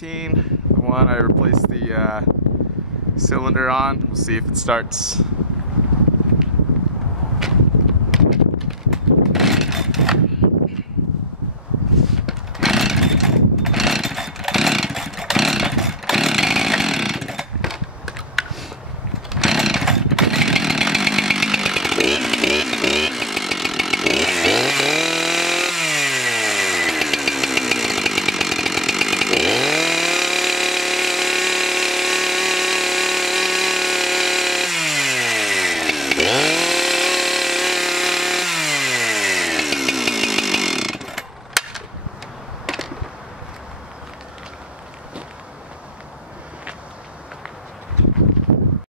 2019, the one I replaced the cylinder on. We'll see if it starts.